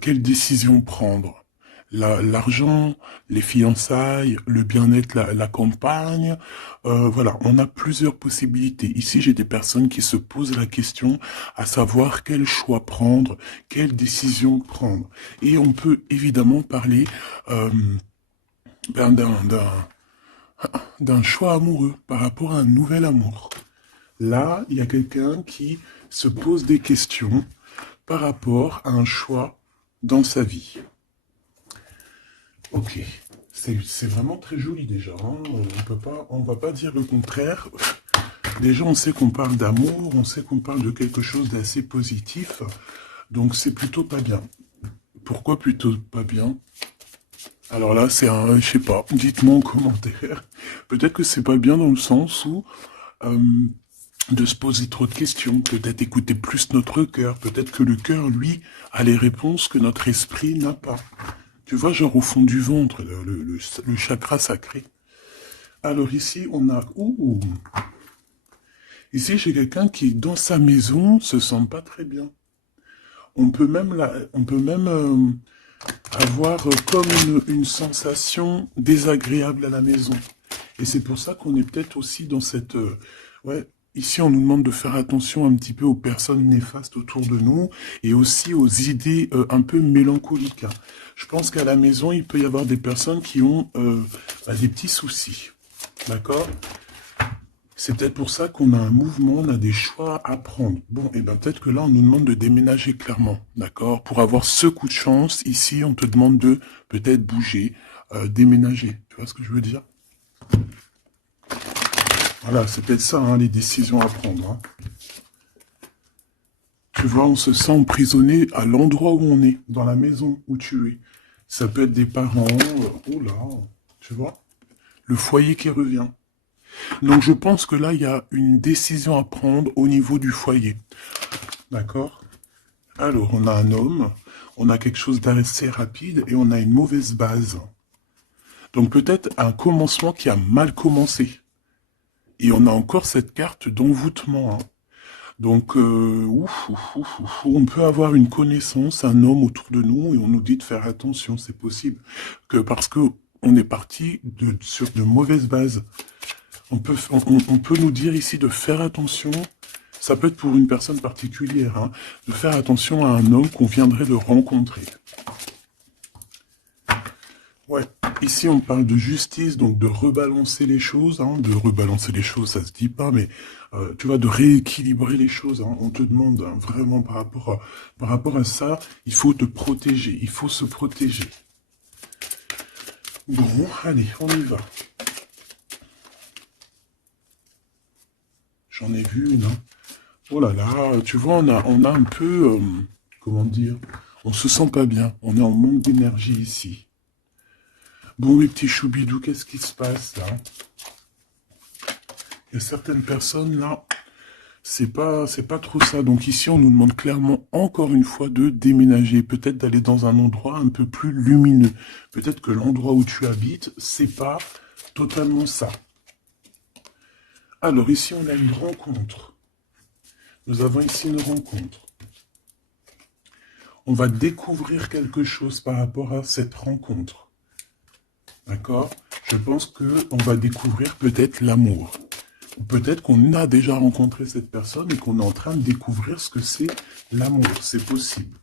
quelle décision prendre? L'argent, les fiançailles, le bien-être, la campagne, voilà, on a plusieurs possibilités. Ici, j'ai des personnes qui se posent la question à savoir quel choix prendre, quelle décision prendre. Et on peut évidemment parler euh, ben, d'un choix amoureux par rapport à un nouvel amour. Là, il y a quelqu'un qui se pose des questions par rapport à un choix dans sa vie. Ok, c'est vraiment très joli déjà, hein. On va pas dire le contraire. Déjà, on sait qu'on parle d'amour, on sait qu'on parle de quelque chose d'assez positif, donc c'est plutôt pas bien. Pourquoi plutôt pas bien? Alors là, c'est un, je sais pas, dites-moi en commentaire. Peut-être que c'est pas bien dans le sens où euh, de se poser trop de questions, peut-être écouter plus notre cœur, peut-être que le cœur, lui, a les réponses que notre esprit n'a pas. Tu vois, genre au fond du ventre, le chakra sacré. Alors ici, on a... Ouh, ici, j'ai quelqu'un qui, dans sa maison, se sent pas très bien. On peut même avoir comme une sensation désagréable à la maison. Et c'est pour ça qu'on est peut-être aussi dans cette... ouais, ici, on nous demande de faire attention un petit peu aux personnes néfastes autour de nous et aussi aux idées un peu mélancoliques, hein. Je pense qu'à la maison, il peut y avoir des personnes qui ont des petits soucis. D'accord? C'est peut-être pour ça qu'on a un mouvement, on a des choix à prendre. Bon, et bien peut-être que là, on nous demande de déménager clairement. D'accord? Pour avoir ce coup de chance, ici, on te demande de peut-être bouger, déménager. Tu vois ce que je veux dire? Voilà, c'est peut-être ça, hein, les décisions à prendre, hein. Tu vois, on se sent emprisonné à l'endroit où on est, dans la maison où tu es. Ça peut être des parents, oh là, tu vois, le foyer qui revient. Donc je pense que là, il y a une décision à prendre au niveau du foyer. D'accord? Alors, on a un homme, on a quelque chose d'assez rapide et on a une mauvaise base. Donc peut-être un commencement qui a mal commencé. Et on a encore cette carte d'envoûtement, hein. Donc, on peut avoir une connaissance, un homme autour de nous, et on nous dit de faire attention, c'est possible. Que parce que on est parti sur de mauvaises bases. On peut nous dire ici de faire attention, ça peut être pour une personne particulière, hein, de faire attention à un homme qu'on viendrait de rencontrer. Ouais, ici on parle de justice, donc de rebalancer les choses, hein, de rebalancer les choses, ça se dit pas, mais tu vois, de rééquilibrer les choses, hein. On te demande, hein, vraiment par rapport à ça, il faut te protéger, il faut se protéger. Bon, allez, on y va. J'en ai vu une, hein. Oh là là, tu vois, on a un peu, comment dire, on se sent pas bien, on est en manque d'énergie ici. Bon, mes petits choubidous, qu'est-ce qui se passe là? Il y a certaines personnes là, c'est pas trop ça. Donc ici, on nous demande clairement, encore une fois, de déménager. Peut-être d'aller dans un endroit un peu plus lumineux. Peut-être que l'endroit où tu habites, c'est pas totalement ça. Alors ici, on a une rencontre. Nous avons ici une rencontre. On va découvrir quelque chose par rapport à cette rencontre. D'accord? Je pense qu'on va découvrir peut-être l'amour. Peut-être qu'on a déjà rencontré cette personne et qu'on est en train de découvrir ce que c'est l'amour. C'est possible.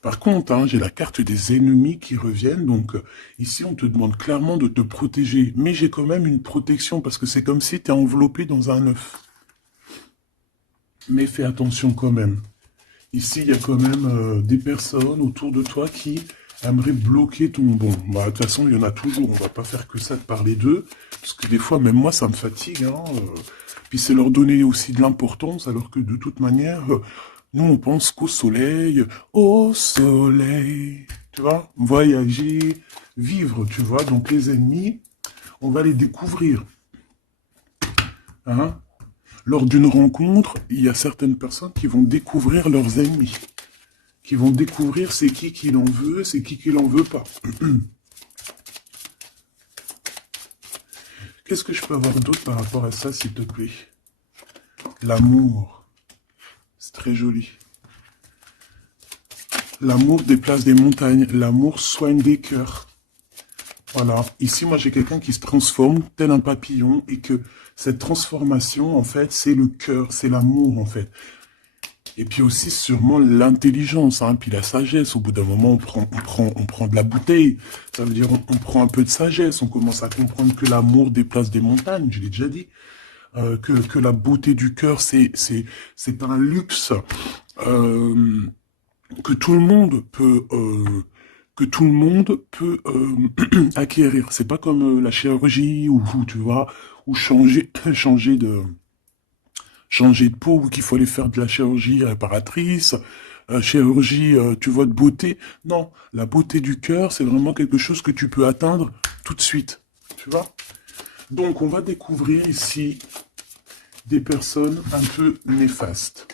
Par contre, hein, j'ai la carte des ennemis qui reviennent. Donc ici, on te demande clairement de te protéger. Mais j'ai quand même une protection parce que c'est comme si tu es enveloppé dans un œuf. Mais fais attention quand même. Ici, il y a quand même des personnes autour de toi qui aimeraient bloquer ton... Bon, bah, de toute façon, il y en a toujours. On va pas faire que ça de parler d'eux. Parce que des fois, même moi, ça me fatigue, hein. Puis c'est leur donner aussi de l'importance, alors que de toute manière, nous, on pense qu'au soleil. Au soleil. Tu vois, voyager, vivre, tu vois. Donc les ennemis, on va les découvrir. Hein? Lors d'une rencontre, il y a certaines personnes qui vont découvrir leurs ennemis, qui vont découvrir c'est qui l'en veut, c'est qui l'en veut pas. Qu'est-ce que je peux avoir d'autre par rapport à ça, s'il te plaît? L'amour. C'est très joli. L'amour déplace des montagnes. L'amour soigne des cœurs. Voilà. Ici, moi, j'ai quelqu'un qui se transforme tel un papillon et que cette transformation, en fait, c'est le cœur, c'est l'amour, en fait. Et puis aussi, sûrement, l'intelligence, hein, puis la sagesse. Au bout d'un moment, on prend de la bouteille. Ça veut dire, on prend un peu de sagesse. On commence à comprendre que l'amour déplace des montagnes. Je l'ai déjà dit. Que la beauté du cœur, c'est un luxe que tout le monde peut acquérir. C'est pas comme la chirurgie ou tu vois ou changer de peau ou qu'il faut aller faire de la chirurgie réparatrice, chirurgie tu vois de beauté. Non, la beauté du cœur, c'est vraiment quelque chose que tu peux atteindre tout de suite. Tu vois? Donc on va découvrir ici des personnes un peu néfastes.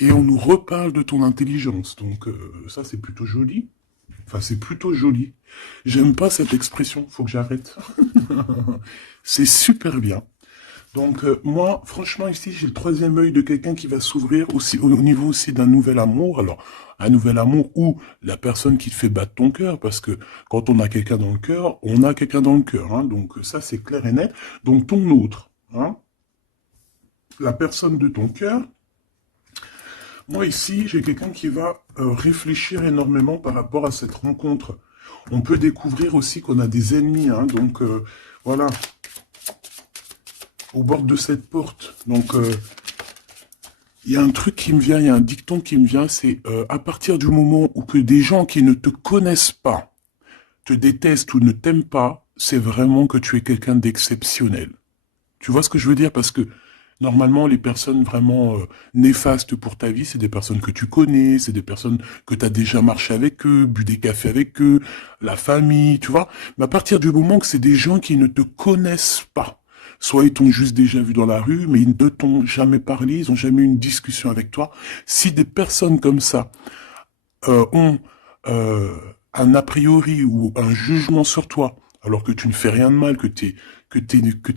Et on nous reparle de ton intelligence. Donc ça, c'est plutôt joli. Enfin, c'est plutôt joli. J'aime pas cette expression, faut que j'arrête. C'est super bien. Donc moi, franchement, ici, j'ai le troisième œil de quelqu'un qui va s'ouvrir aussi au niveau aussi d'un nouvel amour. Alors, un nouvel amour ou la personne qui te fait battre ton cœur, parce que quand on a quelqu'un dans le cœur, on a quelqu'un dans le cœur. Hein, donc ça, c'est clair et net. Donc ton autre, hein, la personne de ton cœur. Moi ici, j'ai quelqu'un qui va réfléchir énormément par rapport à cette rencontre. On peut découvrir aussi qu'on a des ennemis, hein, donc voilà, au bord de cette porte. Donc il y a un truc qui me vient, il y a un dicton qui me vient, c'est à partir du moment où que des gens qui ne te connaissent pas te détestent ou ne t'aiment pas, c'est vraiment que tu es quelqu'un d'exceptionnel. Tu vois ce que je veux dire? Parce que normalement, les personnes vraiment néfastes pour ta vie, c'est des personnes que tu connais, c'est des personnes que tu as déjà marché avec eux, bu des cafés avec eux, la famille, tu vois. Mais à partir du moment que c'est des gens qui ne te connaissent pas, soit ils t'ont juste déjà vu dans la rue, mais ils ne t'ont jamais parlé, ils n'ont jamais eu une discussion avec toi. Si des personnes comme ça ont un a priori ou un jugement sur toi, alors que tu ne fais rien de mal, que t'es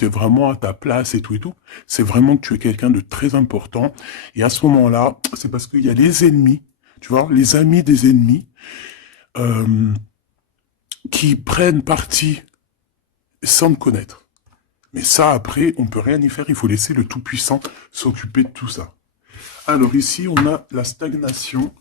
vraiment à ta place et tout, c'est vraiment que tu es quelqu'un de très important. Et à ce moment-là, c'est parce qu'il y a les ennemis, tu vois, les amis des ennemis, euh, qui prennent parti sans te connaître. Mais ça, après, on peut rien y faire, il faut laisser le Tout-Puissant s'occuper de tout ça. Alors ici, on a la stagnation.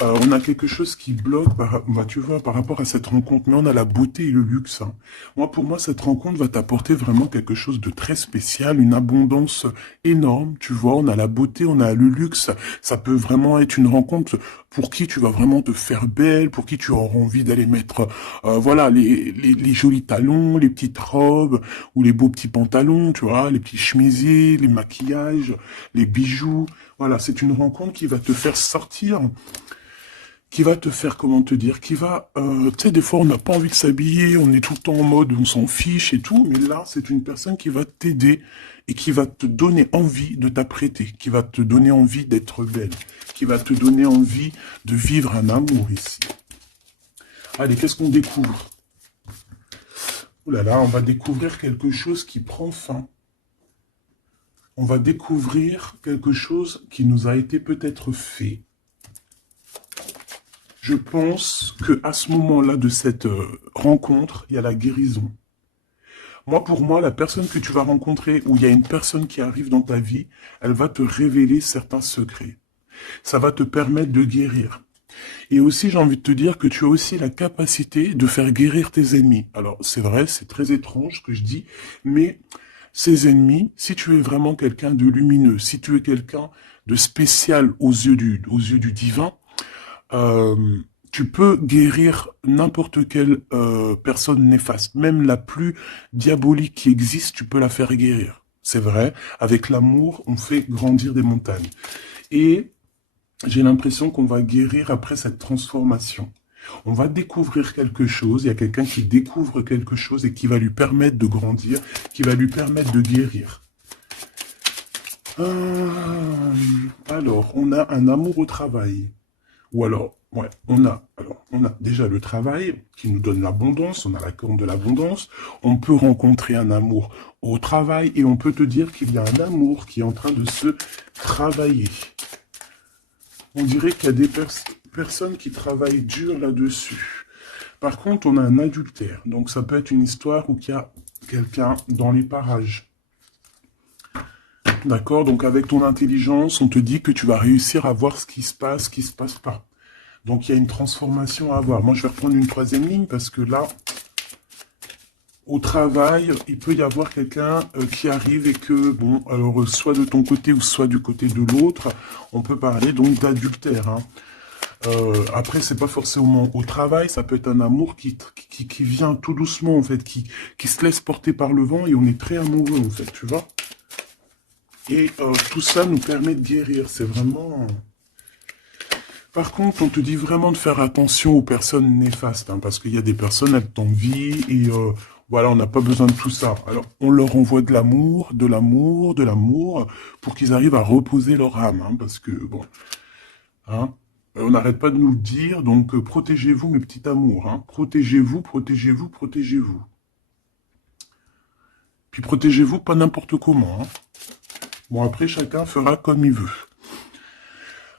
On a quelque chose qui bloque, bah, tu vois, par rapport à cette rencontre, mais on a la beauté et le luxe. Hein. Moi, pour moi, cette rencontre va t'apporter vraiment quelque chose de très spécial, une abondance énorme, tu vois, on a la beauté, on a le luxe, ça peut vraiment être une rencontre pour qui tu vas vraiment te faire belle, pour qui tu auras envie d'aller mettre, voilà, les jolis talons, les petites robes, ou les beaux petits pantalons, tu vois, les petits chemisiers, les maquillages, les bijoux, voilà, c'est une rencontre qui va te faire sortir, qui va te faire, comment te dire, qui va, tu sais, des fois on n'a pas envie de s'habiller, on est tout le temps en mode, on s'en fiche et tout, mais là, c'est une personne qui va t'aider et qui va te donner envie de t'apprêter, qui va te donner envie d'être belle, qui va te donner envie de vivre un amour ici. Allez, qu'est-ce qu'on découvre? Ouh là là, on va découvrir quelque chose qui prend fin. On va découvrir quelque chose qui nous a été peut-être fait. Je pense que à ce moment-là de cette rencontre, il y a la guérison. Moi, pour moi, la personne que tu vas rencontrer, ou il y a une personne qui arrive dans ta vie, elle va te révéler certains secrets. Ça va te permettre de guérir. Et aussi, j'ai envie de te dire que tu as aussi la capacité de faire guérir tes ennemis. Alors, c'est vrai, c'est très étrange ce que je dis, mais ces ennemis, si tu es vraiment quelqu'un de lumineux, si tu es quelqu'un de spécial aux yeux du divin, tu peux guérir n'importe quelle personne néfaste. Même la plus diabolique qui existe, tu peux la faire guérir. C'est vrai, avec l'amour, on fait grandir des montagnes. Et j'ai l'impression qu'on va guérir après cette transformation. On va découvrir quelque chose, il y a quelqu'un qui découvre quelque chose et qui va lui permettre de grandir, qui va lui permettre de guérir. Alors, on a un amour au travail. Ou alors, ouais, on a déjà le travail qui nous donne l'abondance, on a la corne de l'abondance, on peut rencontrer un amour au travail et on peut te dire qu'il y a un amour qui est en train de se travailler. On dirait qu'il y a des personnes, personne qui travaille dur là-dessus. Par contre, on a un adultère. Donc, ça peut être une histoire où il y a quelqu'un dans les parages. D'accord? Donc, avec ton intelligence, on te dit que tu vas réussir à voir ce qui se passe pas. Donc, il y a une transformation à avoir. Moi, je vais reprendre une troisième ligne parce que là, au travail, il peut y avoir quelqu'un qui arrive et que, bon, alors, soit de ton côté ou soit du côté de l'autre, on peut parler donc d'adultère, hein. Après, c'est pas forcément au travail, ça peut être un amour qui vient tout doucement, en fait, qui se laisse porter par le vent et on est très amoureux, en fait, tu vois. Et tout ça nous permet de guérir, c'est vraiment... Par contre, on te dit vraiment de faire attention aux personnes néfastes, hein, parce qu'il y a des personnes, elles t'envient et voilà, on n'a pas besoin de tout ça. Alors, on leur envoie de l'amour, de l'amour, de l'amour, pour qu'ils arrivent à reposer leur âme, hein, parce que, bon... Hein, on n'arrête pas de nous le dire, donc protégez-vous mes petits amours. Hein. Protégez-vous, protégez-vous, protégez-vous. Puis protégez-vous pas n'importe comment. Hein. Bon, après, chacun fera comme il veut.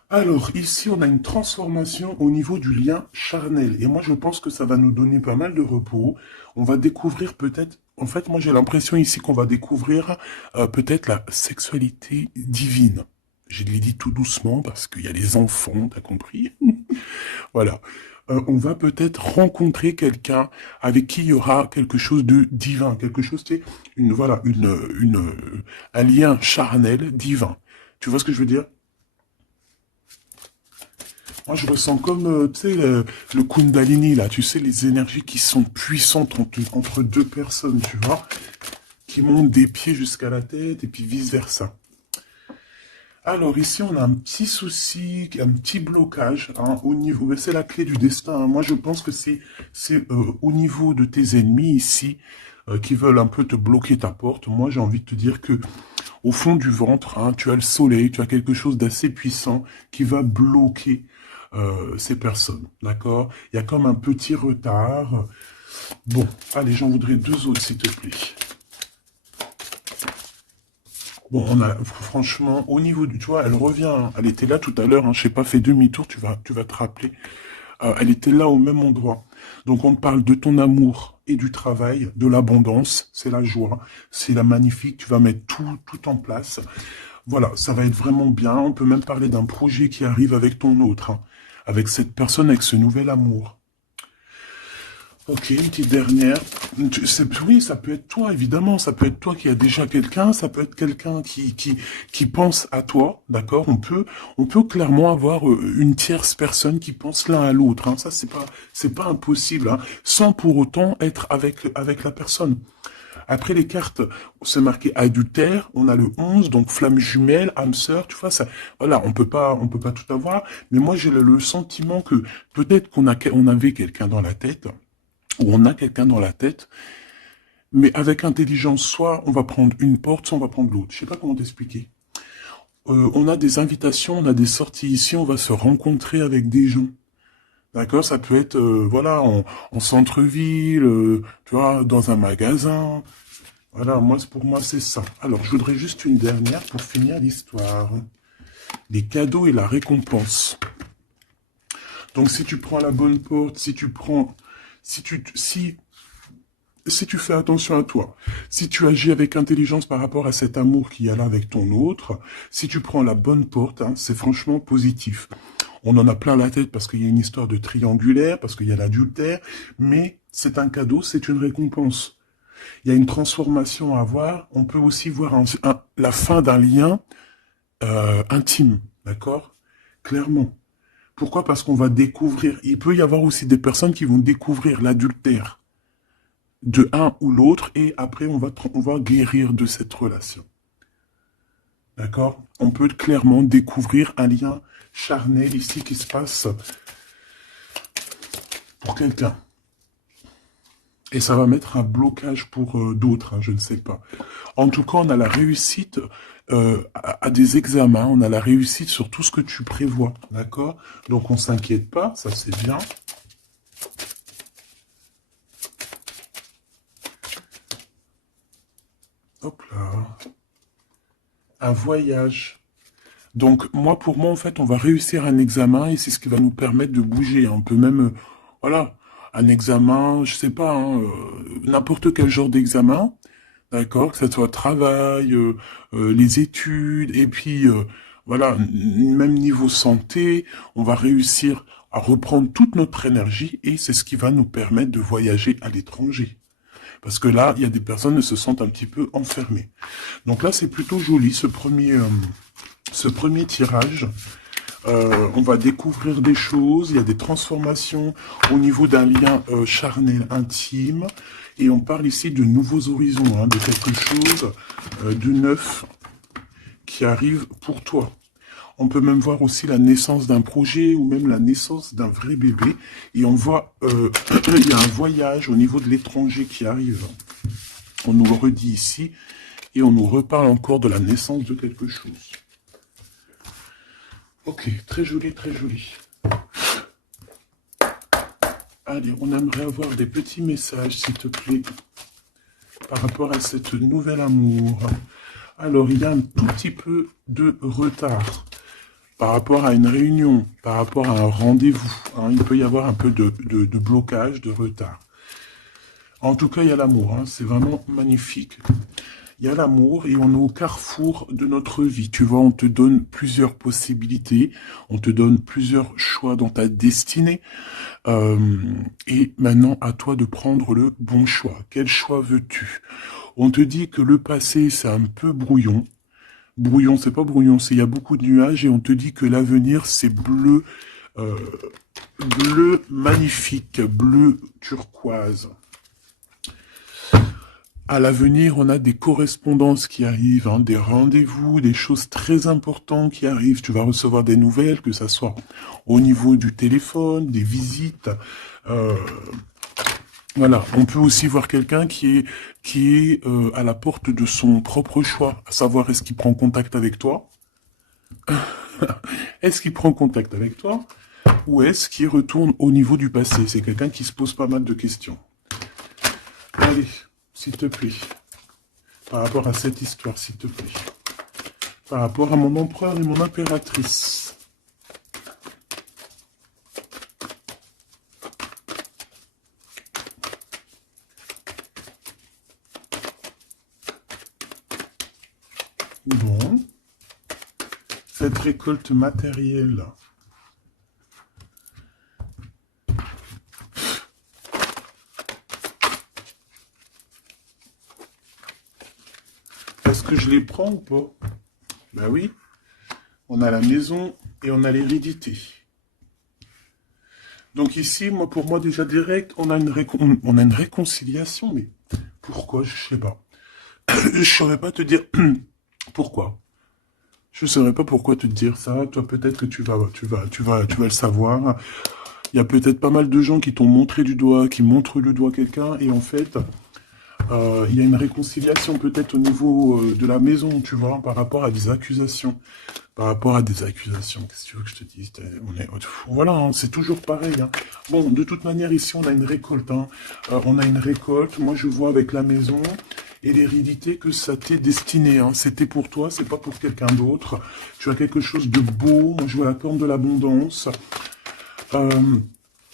Alors, ici, on a une transformation au niveau du lien charnel. Et moi, je pense que ça va nous donner pas mal de repos. On va découvrir peut-être... En fait, moi, j'ai l'impression ici qu'on va découvrir peut-être la sexualité divine. Je l'ai dit tout doucement parce qu'il y a les enfants, t'as compris? Voilà. On va peut-être rencontrer quelqu'un avec qui il y aura quelque chose de divin, quelque chose, tu sais, un lien charnel divin. Tu vois ce que je veux dire? Moi, je ressens comme, tu sais, le Kundalini, là, tu sais, les énergies qui sont puissantes entre deux personnes, tu vois, qui montent des pieds jusqu'à la tête et puis vice-versa. Alors ici, on a un petit souci, un petit blocage hein, au niveau, mais c'est la clé du destin. Hein. Moi, je pense que c'est au niveau de tes ennemis ici qui veulent un peu te bloquer ta porte. Moi, j'ai envie de te dire que au fond du ventre, hein, tu as le soleil, tu as quelque chose d'assez puissant qui va bloquer ces personnes. D'accord? Il y a comme un petit retard. Bon, allez, j'en voudrais deux autres, s'il te plaît. Bon, on a, franchement, au niveau du, tu vois, elle revient, hein. Elle était là tout à l'heure, hein, je sais pas, fais demi-tour, tu vas te rappeler. Elle était là au même endroit. Donc on te parle de ton amour et du travail, de l'abondance, c'est la joie, c'est la magnifique, tu vas mettre tout en place. Voilà, ça va être vraiment bien. On peut même parler d'un projet qui arrive avec ton autre, hein, avec cette personne, avec ce nouvel amour. Ok, une petite dernière. Oui, ça peut être toi, évidemment. Ça peut être toi qui as déjà quelqu'un. Ça peut être quelqu'un qui pense à toi. D'accord? On peut clairement avoir une tierce personne qui pense l'un à l'autre. Hein. Ça, c'est pas impossible. Hein, sans pour autant être avec la personne. Après les cartes, c'est marqué adultère. On a le 11, donc flamme jumelle, âme sœur. Tu vois, ça, voilà, on peut pas tout avoir. Mais moi, j'ai le sentiment que peut-être on avait quelqu'un dans la tête où on a quelqu'un dans la tête, mais avec intelligence, soit on va prendre une porte, soit on va prendre l'autre. Je sais pas comment t'expliquer. On a des invitations, on a des sorties ici, on va se rencontrer avec des gens. D'accord? Ça peut être, voilà, en centre-ville, tu vois, dans un magasin. Voilà, pour moi, c'est ça. Alors, je voudrais juste une dernière pour finir l'histoire. Les cadeaux et la récompense. Donc, si tu prends la bonne porte, si tu fais attention à toi, si tu agis avec intelligence par rapport à cet amour qu'il y a là avec ton autre, si tu prends la bonne porte, hein, c'est franchement positif. On en a plein la tête parce qu'il y a une histoire de triangulaire, parce qu'il y a l'adultère, mais c'est un cadeau, c'est une récompense. Il y a une transformation à avoir. On peut aussi voir la fin d'un lien intime, d'accord? Clairement. Pourquoi? Parce qu'on va découvrir. Il peut y avoir aussi des personnes qui vont découvrir l'adultère de un ou l'autre, et après on va guérir de cette relation. D'accord? On peut clairement découvrir un lien charnel ici qui se passe pour quelqu'un. Et ça va mettre un blocage pour d'autres, hein, je ne sais pas. En tout cas, on a la réussite à des examens, on a la réussite sur tout ce que tu prévois, d'accord? Donc on s'inquiète pas, ça c'est bien. Hop là. Un voyage. Donc, moi, pour moi, en fait, on va réussir un examen et c'est ce qui va nous permettre de bouger. On peut même, voilà, un examen, je sais pas, hein, n'importe quel genre d'examen, d'accord, que ce soit travail, les études, et puis, voilà, même niveau santé, on va réussir à reprendre toute notre énergie et c'est ce qui va nous permettre de voyager à l'étranger. Parce que là, il y a des personnes qui se sentent un petit peu enfermées. Donc là, c'est plutôt joli, ce premier tirage. On va découvrir des choses, il y a des transformations au niveau d'un lien charnel intime. Et on parle ici de nouveaux horizons, hein, de quelque chose de neuf qui arrive pour toi. On peut même voir aussi la naissance d'un projet ou même la naissance d'un vrai bébé. Et on voit, il y a un voyage au niveau de l'étranger qui arrive. On nous le redit ici et on nous reparle encore de la naissance de quelque chose. Ok, très joli, très joli. Allez, on aimerait avoir des petits messages, s'il te plaît, par rapport à cette nouvelle amour. Alors, il y a un tout petit peu de retard par rapport à une réunion, par rapport à un rendez-vous. Hein, il peut y avoir un peu de blocage, de retard. En tout cas, il y a l'amour. Hein, c'est vraiment magnifique. Il y a l'amour et on est au carrefour de notre vie. Tu vois, on te donne plusieurs possibilités, on te donne plusieurs choix dans ta destinée. Et maintenant, à toi de prendre le bon choix. Quel choix veux-tu? On te dit que le passé, c'est un peu brouillon. Brouillon, c'est pas brouillon, c'est il y a beaucoup de nuages et on te dit que l'avenir, c'est bleu, euh, bleu magnifique, bleu turquoise. À l'avenir, on a des correspondances qui arrivent, hein, des rendez-vous, des choses très importantes qui arrivent. Tu vas recevoir des nouvelles, que ça soit au niveau du téléphone, des visites. Euh, voilà, on peut aussi voir quelqu'un qui est à la porte de son propre choix, à savoir est-ce qu'il prend contact avec toi, est-ce qu'il prend contact avec toi, ou est-ce qu'il retourne au niveau du passé. C'est quelqu'un qui se pose pas mal de questions. Allez, s'il te plaît. Par rapport à cette histoire, s'il te plaît. Par rapport à mon empereur et mon impératrice. Bon. Cette récolte matérielle. Est-ce que je les prends ou pas? Ben oui. On a la maison et on a l'hérédité. Donc ici, moi, pour moi, déjà direct, on a une réconciliation, mais pourquoi? Je sais pas. Je ne saurais pas te dire pourquoi. Je ne saurais pas pourquoi te dire ça. Toi, peut-être que tu vas le savoir. Il y a peut-être pas mal de gens qui t'ont montré du doigt, qui montrent le doigt à quelqu'un, et en fait, il y a une réconciliation peut-être au niveau de la maison, tu vois, par rapport à des accusations. Par rapport à des accusations, qu'est-ce que tu veux que je te dise? Voilà, hein, c'est toujours pareil. Hein. Bon, de toute manière, ici, on a une récolte. Hein. On a une récolte. Moi, je vois avec la maison et l'hérédité que ça t'est destiné. Hein. C'était pour toi, c'est pas pour quelqu'un d'autre. Tu as quelque chose de beau. Moi, je vois la corne de l'abondance.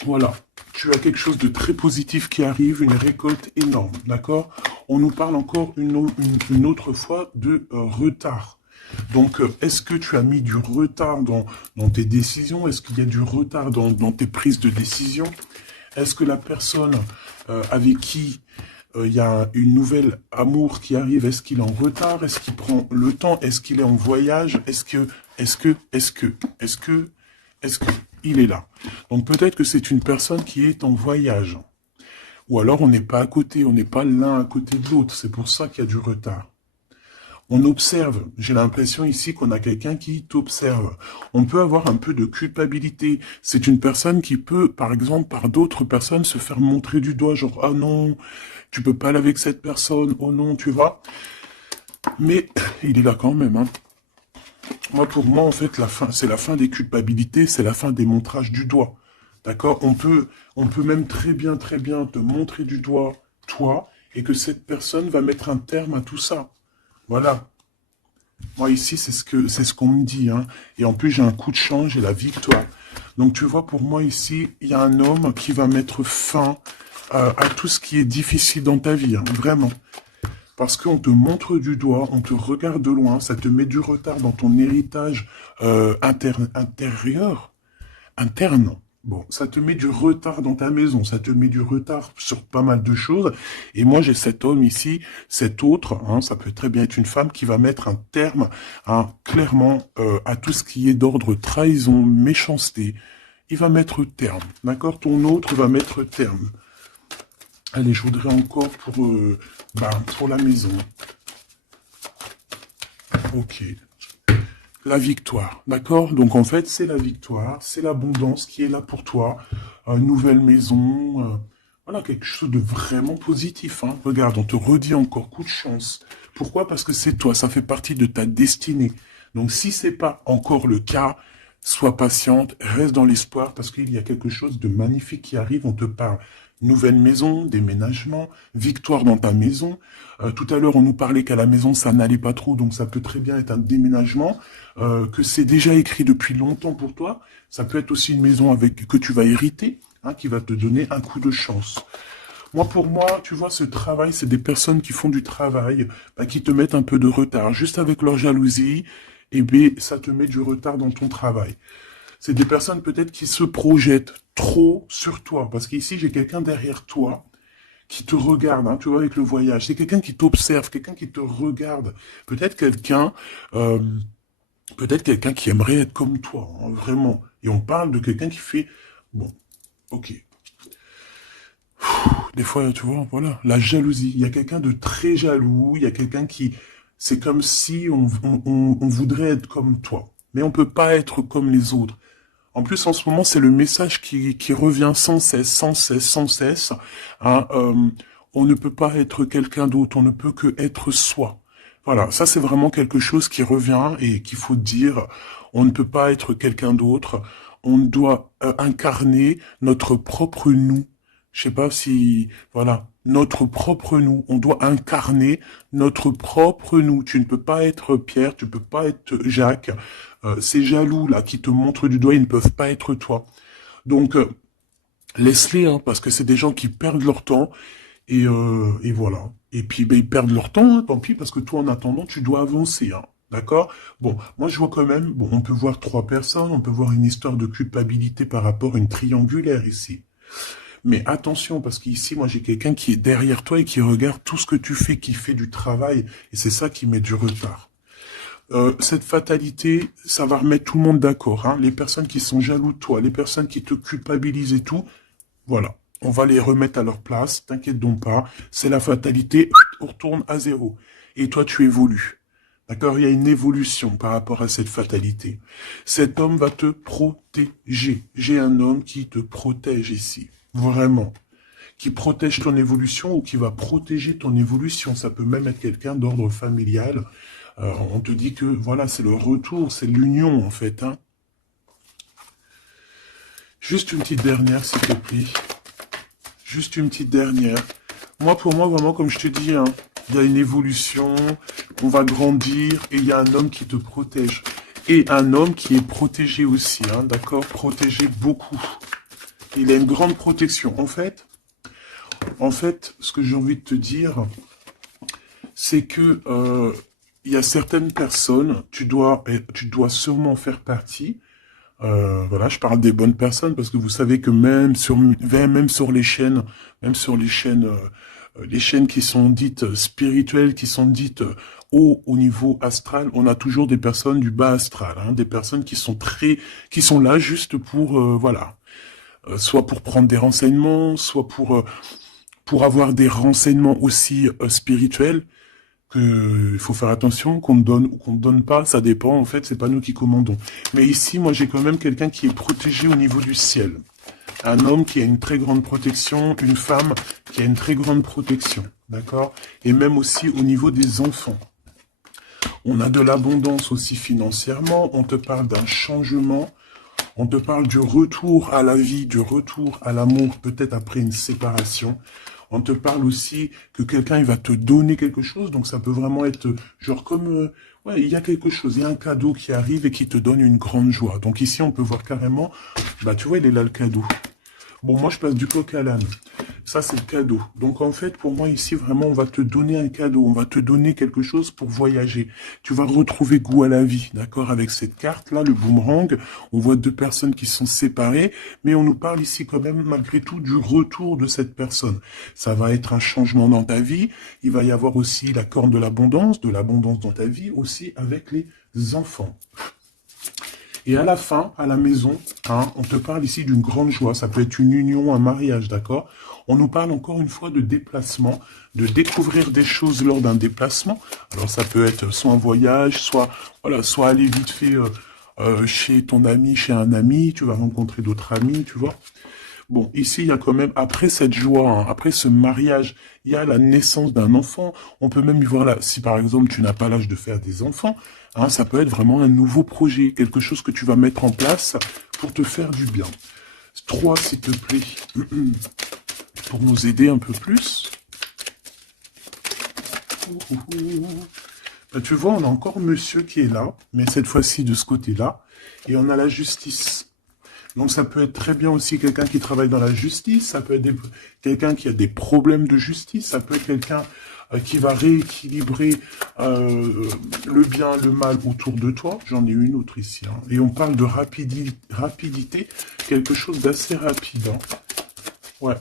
Voilà. Tu as quelque chose de très positif qui arrive, une récolte énorme, d'accord? On nous parle encore une autre fois de retard. Donc, est-ce que tu as mis du retard dans tes décisions? Est-ce qu'il y a du retard dans tes prises de décision? Est-ce que la personne avec qui il y a une nouvelle amour qui arrive, est-ce qu'il est en retard? Est-ce qu'il prend le temps? Est-ce qu'il est en voyage? Est-ce que il est là? Donc peut-être que c'est une personne qui est en voyage. Ou alors on n'est pas à côté, on n'est pas l'un à côté de l'autre. C'est pour ça qu'il y a du retard. On observe. J'ai l'impression ici qu'on a quelqu'un qui t'observe. On peut avoir un peu de culpabilité. C'est une personne qui peut, par exemple, par d'autres personnes, se faire montrer du doigt, genre, ah non, tu peux pas aller avec cette personne, oh non, tu vois. Mais il est là quand même, hein. Moi, pour moi, en fait, la fin, c'est la fin des culpabilités, c'est la fin des montrages du doigt. D'accord? On peut même très bien te montrer du doigt, toi, et que cette personne va mettre un terme à tout ça. Voilà. Moi, ici, c'est ce qu'on me dit, hein. Et en plus, j'ai un coup de chance, j'ai la victoire. Donc, tu vois, pour moi, ici, il y a un homme qui va mettre fin à tout ce qui est difficile dans ta vie, hein, vraiment. Parce qu'on te montre du doigt, on te regarde de loin, ça te met du retard dans ton héritage intérieur, interne. Bon, ça te met du retard dans ta maison, ça te met du retard sur pas mal de choses. Et moi, j'ai cet homme ici, cet autre, hein, ça peut très bien être une femme qui va mettre un terme, hein, clairement, à tout ce qui est d'ordre trahison, méchanceté. Il va mettre terme, d'accord? Ton autre va mettre terme. Allez, je voudrais encore pour la maison. Ok. La victoire, d'accord? Donc en fait, c'est la victoire, c'est l'abondance qui est là pour toi. Nouvelle maison, voilà, quelque chose de vraiment positif, hein. Regarde, on te redit encore coup de chance. Pourquoi? Parce que c'est toi, ça fait partie de ta destinée. Donc si c'est pas encore le cas, sois patiente, reste dans l'espoir parce qu'il y a quelque chose de magnifique qui arrive, on te parle. Nouvelle maison, déménagement, victoire dans ta maison. Tout à l'heure, on nous parlait qu'à la maison, ça n'allait pas trop, donc ça peut très bien être un déménagement, que c'est déjà écrit depuis longtemps pour toi. Ça peut être aussi une maison avec que tu vas hériter, hein, qui va te donner un coup de chance. Moi, pour moi, tu vois, ce travail, c'est des personnes qui font du travail, bah, qui te mettent un peu de retard. Juste avec leur jalousie, eh bien, ça te met du retard dans ton travail. C'est des personnes peut-être qui se projettent trop sur toi. Parce qu'ici, j'ai quelqu'un derrière toi qui te regarde, hein, tu vois, avec le voyage. C'est quelqu'un qui t'observe, quelqu'un qui te regarde. Peut-être quelqu'un euh, peut-être quelqu'un qui aimerait être comme toi, hein, vraiment. Et on parle de quelqu'un qui fait... Bon, ok. Des fois, tu vois, voilà, la jalousie. Il y a quelqu'un de très jaloux, il y a quelqu'un qui... C'est comme si on voudrait être comme toi. Mais on peut pas être comme les autres. En plus, en ce moment, c'est le message qui revient sans cesse, sans cesse, sans cesse. Hein, on ne peut pas être quelqu'un d'autre, on ne peut que être soi. Voilà, ça c'est vraiment quelque chose qui revient et qu'il faut dire. On ne peut pas être quelqu'un d'autre. On doit incarner notre propre nous. Je sais pas si, voilà, notre propre nous. On doit incarner notre propre nous. Tu ne peux pas être Pierre, tu ne peux pas être Jacques. Ces jaloux là qui te montrent du doigt, ils ne peuvent pas être toi. Donc laisse-les, hein, parce que c'est des gens qui perdent leur temps et voilà. Et puis ben, ils perdent leur temps, hein, tant pis, parce que toi en attendant tu dois avancer, hein. D'accord? Bon, moi je vois quand même, bon, on peut voir trois personnes, on peut voir une histoire de culpabilité par rapport à une triangulaire ici. Mais attention, parce qu'ici, moi, j'ai quelqu'un qui est derrière toi et qui regarde tout ce que tu fais, qui fait du travail, et c'est ça qui met du retard. Cette fatalité, ça va remettre tout le monde d'accord, hein. Les personnes qui sont jaloux de toi, les personnes qui te culpabilisent et tout, voilà. On va les remettre à leur place, t'inquiète donc pas. C'est la fatalité, on retourne à zéro. Et toi, tu évolues. D'accord? Il y a une évolution par rapport à cette fatalité. Cet homme va te protéger. J'ai un homme qui te protège ici. Vraiment. Qui protège ton évolution ou qui va protéger ton évolution. Ça peut même être quelqu'un d'ordre familial. On te dit que, voilà, c'est le retour, c'est l'union, en fait, hein. Juste une petite dernière, s'il te plaît. Juste une petite dernière. Moi, pour moi, vraiment, comme je te dis, hein, il y a une évolution, on va grandir, et il y a un homme qui te protège. Et un homme qui est protégé aussi, hein, d'accord? Protégé beaucoup. Il a une grande protection. En fait, ce que j'ai envie de te dire, c'est que il y a certaines personnes, tu dois sûrement faire partie. Voilà, je parle des bonnes personnes parce que vous savez que même sur les chaînes qui sont dites spirituelles, qui sont dites haut au niveau astral, on a toujours des personnes du bas astral, hein, des personnes qui sont là juste pour, voilà, soit pour prendre des renseignements, soit pour avoir des renseignements aussi spirituels que il faut faire attention, qu'on te donne ou qu'on te donne pas, ça dépend, en fait, c'est pas nous qui commandons. Mais ici, moi, j'ai quand même quelqu'un qui est protégé au niveau du ciel. Un homme qui a une très grande protection, une femme qui a une très grande protection, d'accord? Et même aussi au niveau des enfants. On a de l'abondance aussi financièrement, on te parle d'un changement, On te parle du retour à la vie, du retour à l'amour, peut-être après une séparation. On te parle aussi que quelqu'un il va te donner quelque chose, donc ça peut vraiment être genre comme ouais, il y a quelque chose, il y a un cadeau qui arrive et qui te donne une grande joie. Donc ici on peut voir carrément, bah tu vois il est là le cadeau. Bon, moi, je passe du coq à l'âne. Ça, c'est le cadeau. Donc, en fait, pour moi, ici, vraiment, on va te donner un cadeau. On va te donner quelque chose pour voyager. Tu vas retrouver goût à la vie, d'accord? Avec cette carte-là, le boomerang, on voit deux personnes qui sont séparées, mais on nous parle ici quand même, malgré tout, du retour de cette personne. Ça va être un changement dans ta vie. Il va y avoir aussi la corne de l'abondance dans ta vie, aussi avec les enfants. Et à la fin, à la maison, hein, on te parle ici d'une grande joie. Ça peut être une union, un mariage, d'accord? On nous parle encore une fois de déplacement, de découvrir des choses lors d'un déplacement. Alors ça peut être soit un voyage, soit voilà, soit aller vite fait chez ton ami, chez un ami. Tu vas rencontrer d'autres amis, tu vois. Bon, ici, il y a quand même, après cette joie, hein, après ce mariage, il y a la naissance d'un enfant. On peut même y voir là, si par exemple tu n'as pas l'âge de faire des enfants, hein, ça peut être vraiment un nouveau projet, quelque chose que tu vas mettre en place pour te faire du bien. 3, s'il te plaît, pour nous aider un peu plus. Ben, tu vois, on a encore monsieur qui est là, mais cette fois-ci de ce côté-là, et on a la justice. Donc ça peut être très bien aussi quelqu'un qui travaille dans la justice, ça peut être quelqu'un qui a des problèmes de justice, ça peut être quelqu'un qui va rééquilibrer le bien, le mal autour de toi. J'en ai une autre ici. Hein. Et on parle de rapidité, quelque chose d'assez rapide. Hein. Ouais.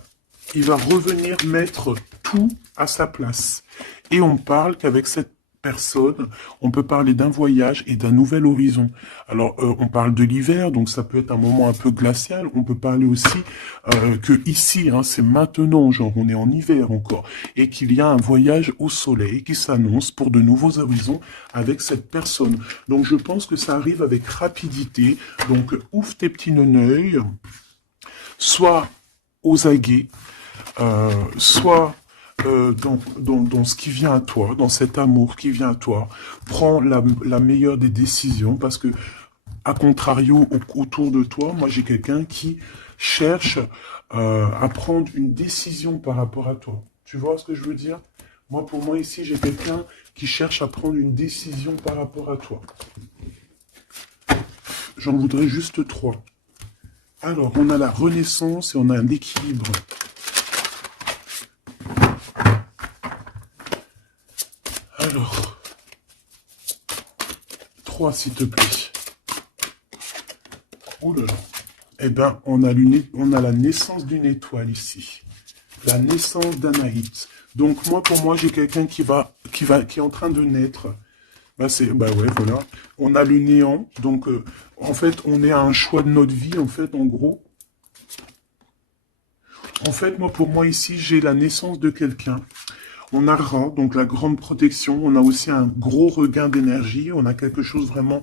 Il va revenir mettre tout à sa place. Et on parle qu'avec cette personne, on peut parler d'un voyage et d'un nouvel horizon. Alors, on parle de l'hiver, donc ça peut être un moment un peu glacial. On peut parler aussi que ici, hein, c'est maintenant, genre on est en hiver encore, et qu'il y a un voyage au soleil qui s'annonce pour de nouveaux horizons avec cette personne. Donc, je pense que ça arrive avec rapidité. Donc, ouvre tes petits neneuils, soit aux aguets, soit dans ce qui vient à toi, dans cet amour qui vient à toi, prends la meilleure des décisions parce que, à contrario, autour de toi, moi j'ai quelqu'un qui cherche à prendre une décision par rapport à toi. Tu vois ce que je veux dire? Moi, pour moi, ici, j'ai quelqu'un qui cherche à prendre une décision par rapport à toi. J'en voudrais juste 3. Alors, on a la renaissance et on a un équilibre. Alors, 3 s'il te plaît. Oh là là. Eh bien, on a la naissance d'une étoile ici. La naissance d'Anaït. Donc, pour moi, j'ai quelqu'un qui est en train de naître. Bah ouais, voilà. On a le néant. Donc, en fait, on est à un choix de notre vie, en fait, en gros. En fait, pour moi, ici, j'ai la naissance de quelqu'un. On a Ra, donc la grande protection. On a aussi un gros regain d'énergie. On a quelque chose vraiment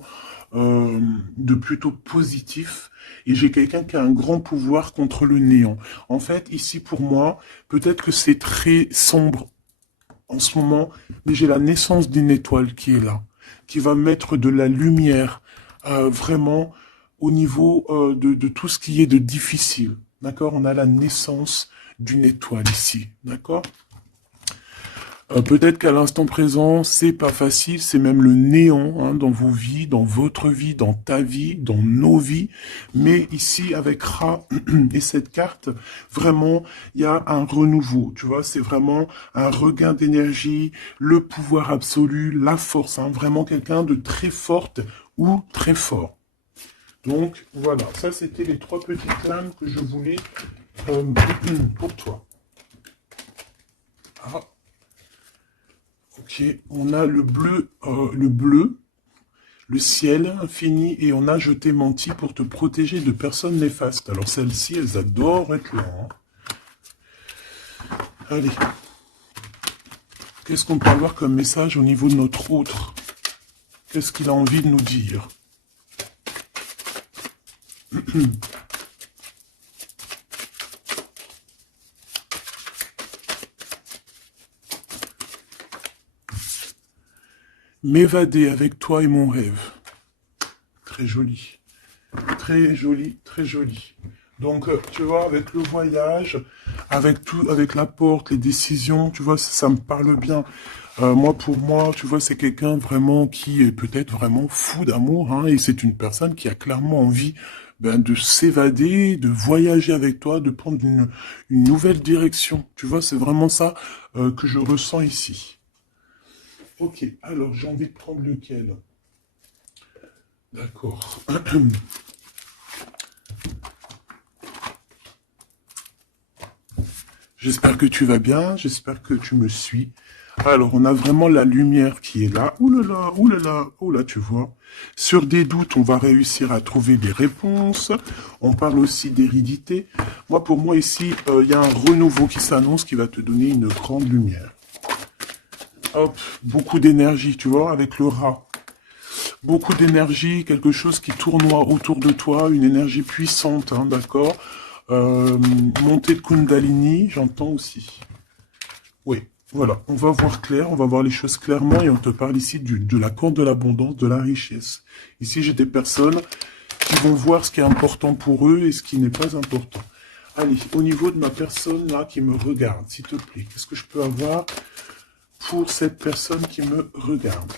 de plutôt positif. Et j'ai quelqu'un qui a un grand pouvoir contre le néant. En fait, ici, pour moi, peut-être que c'est très sombre en ce moment, mais j'ai la naissance d'une étoile qui est là, qui va mettre de la lumière vraiment au niveau de tout ce qui est de difficile. D'accord? On a la naissance d'une étoile ici. D'accord? Peut-être qu'à l'instant présent, c'est pas facile, c'est même le néant hein, dans vos vies, dans votre vie, dans ta vie, dans nos vies. Mais ici, avec Ra et cette carte, vraiment, il y a un renouveau. Tu vois, c'est vraiment un regain d'énergie, le pouvoir absolu, la force. Hein, vraiment quelqu'un de très forte ou très fort. Donc, voilà, ça c'était les 3 petites lames que je voulais pour toi. Ah. Ok, on a le bleu, le ciel infini, et on a je t'ai menti pour te protéger de personnes néfastes. Alors celles-ci, elles adorent être là. Hein. Allez. Qu'est-ce qu'on peut avoir comme message au niveau de notre autre? Qu'est-ce qu'il a envie de nous dire? M'évader avec toi est mon rêve. Très joli. très joli, très joli. Donc, tu vois, avec le voyage, avec tout, avec la porte, les décisions, tu vois, ça me parle bien. Moi, pour moi, tu vois, c'est quelqu'un vraiment qui est peut-être vraiment fou d'amour, hein, et c'est une personne qui a clairement envie ben, de s'évader, de voyager avec toi, de prendre une nouvelle direction. Tu vois, c'est vraiment ça que je ressens ici. Ok, alors j'ai envie de prendre lequel? D'accord. J'espère que tu vas bien, j'espère que tu me suis. Alors, on a vraiment la lumière qui est là. Ouh là là, ouh là là, ouh là, tu vois. Sur des doutes, on va réussir à trouver des réponses. On parle aussi d'hérédité. Moi, pour moi, ici, il y a un renouveau qui s'annonce qui va te donner une grande lumière. Hop, beaucoup d'énergie, tu vois, avec le rat. Beaucoup d'énergie, quelque chose qui tournoie autour de toi, une énergie puissante, hein, d'accord. Montée de Kundalini, j'entends aussi. Oui, voilà, on va voir clair, on va voir les choses clairement et on te parle ici de la courbe de l'abondance, de la richesse. Ici, j'ai des personnes qui vont voir ce qui est important pour eux et ce qui n'est pas important. Allez, au niveau de ma personne là qui me regarde, s'il te plaît, qu'est-ce que je peux avoir pour cette personne qui me regarde?